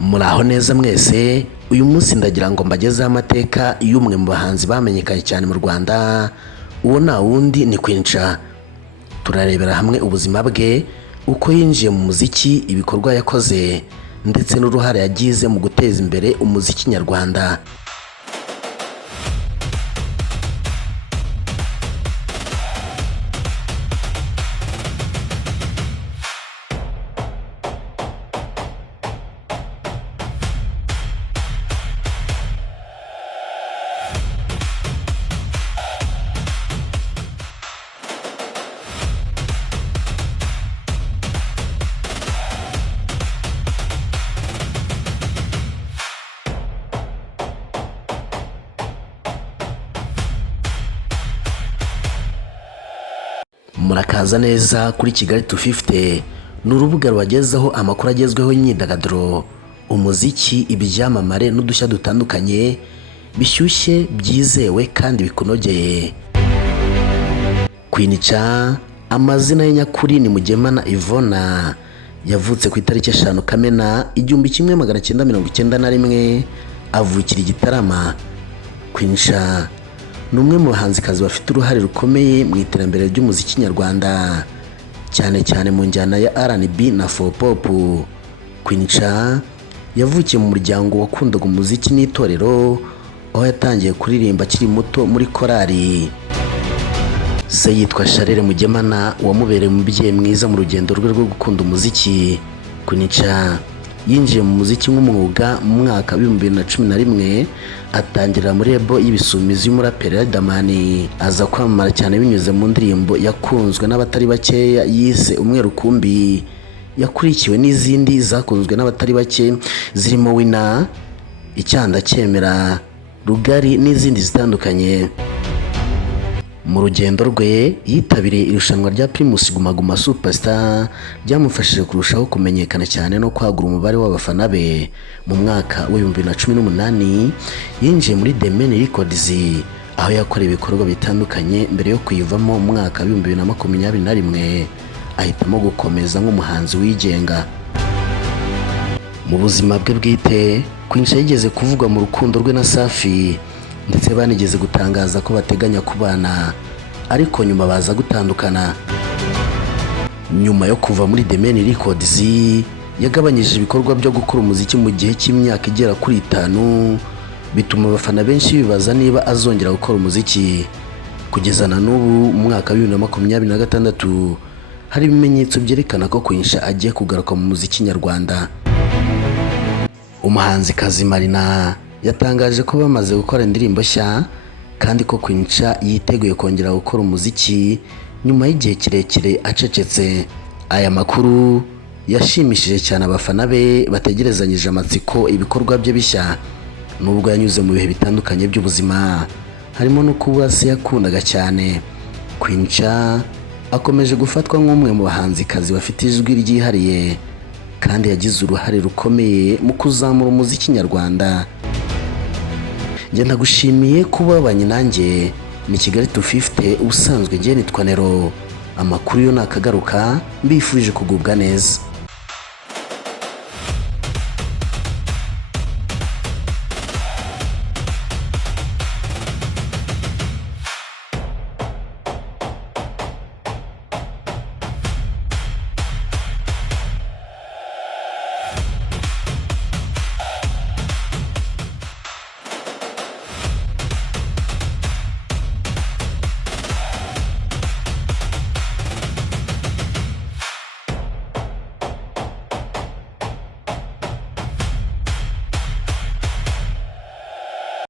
Muraho neza mwese, uyu munsi ndagira ngo mbagezeho amateka y'umwe mu bahanzi bamenyekanye cyane mu Rwanda, uwo nta wundi ni Queen Cha. Turarebera hamwe ubuzima bwe, uko yinjiye mu muziki, ibikorwa yakoze ndetse n'uruhare yagize mu guteza imbere umuziki nyarwanda. Murakaza neza kuri Kigali 250, ni urubuga rubagezaho amakuru agezweho y'imyidagaduro, umuziki, ibyamamare n'udushya dutandukanye bishyushye, byizewe kandi bikunogeye. Queen Cha, amazina ye nyakuri ni Mugemana Yvonna, yavutse ku itariki 5 Kamena 1991, avukira i Gitarama. Queen Cha ni umwe mu bahanzikazi bafite uruhare rukomeye mu iterambere ry'umuziki nyarwanda, cyane cyane mu njyana ya R&B na Afropop. Queen Cha yavukiye mu muryango wakundaga umuziki n'itorero, aho yatangiye kuririmba akiri muto muri korali. Se yitwa Charles Mugemana, wamubereye umubyeyi mwiza mu rugendo rwe rwo gukunda umuziki. Queen Cha yinjiye mu muziki nk'umwuga mu mwaka wa 2011, atangira muri lebo y'ibisumizi y'umuraperi Riderman. Aza kwamamara cyane binyuze mu ndirimbo yakunzwe n'abatari bakeya yise Umwe Rukumbi, yakurikiwe n'izindi zakunzwe n'abatari bake zirimo Wina, Icyanda Cyemera, Rugari n'izindi zitandukanye. Mu rugendo rwe yitabiriye irushanwa rya Primus Guma Guma Superstar, ryamufashije kurushaho kumenyekana cyane no kwagura umubare w'abafana be. Mu mwaka wa 2018 yinjiye muri The Main Records, aho yakoreye ibikorwa bitandukanye mbere yo kuyivamo mu mwaka wa 2021, ahitamo gukomeza nk'umuhanzi wigenga. Mu buzima bwe bwite, Queen Cha yigeze kuvugwa mu rukundo rwe na Safi, ndetse banigeze gutangaza ko bateganya kubana, ariko nyuma baza gutandukana. Nyuma yo kuva muri The Main Records, yagabanyije ibikorwa byo gukora umuziki mu gihe cy'imyaka igera kuri 5, bituma abafana benshi bibaza niba azongera gukora umuziki. Kugeza na n'ubu mu mwaka wa 2026 hari ibimenyetso byerekana ko Queen Cha agiye kugaruka mu muziki nyarwanda. Umuhanzikazi Marina yatangaje ko bamaze gukora indirimbo nshya, kandi ko Queen Cha yiteguye kongera gukora umuziki nyuma y'igihe kirekire acecetse. Aya makuru yashimishije cyane abafana be bategerezanyije amatsiko ibikorwa bye bishya, nubwo yanyuze mu bihe bitandukanye by'ubuzima, harimo no kuba se yakundaga cyane. Queen Cha akomeje gufatwa nk'umwe mu bahanzikazi bafite ijwi ryihariye, kandi yagize uruhare rukomeye mu kuzamura umuziki nyarwanda. Njye ndagushimiye kuba wabanye nanjye. Ni Kigali 250, ubusanzwe njye nitwa Nero. Amakuru yo nakagaruka, mbifurije kugubwa neza.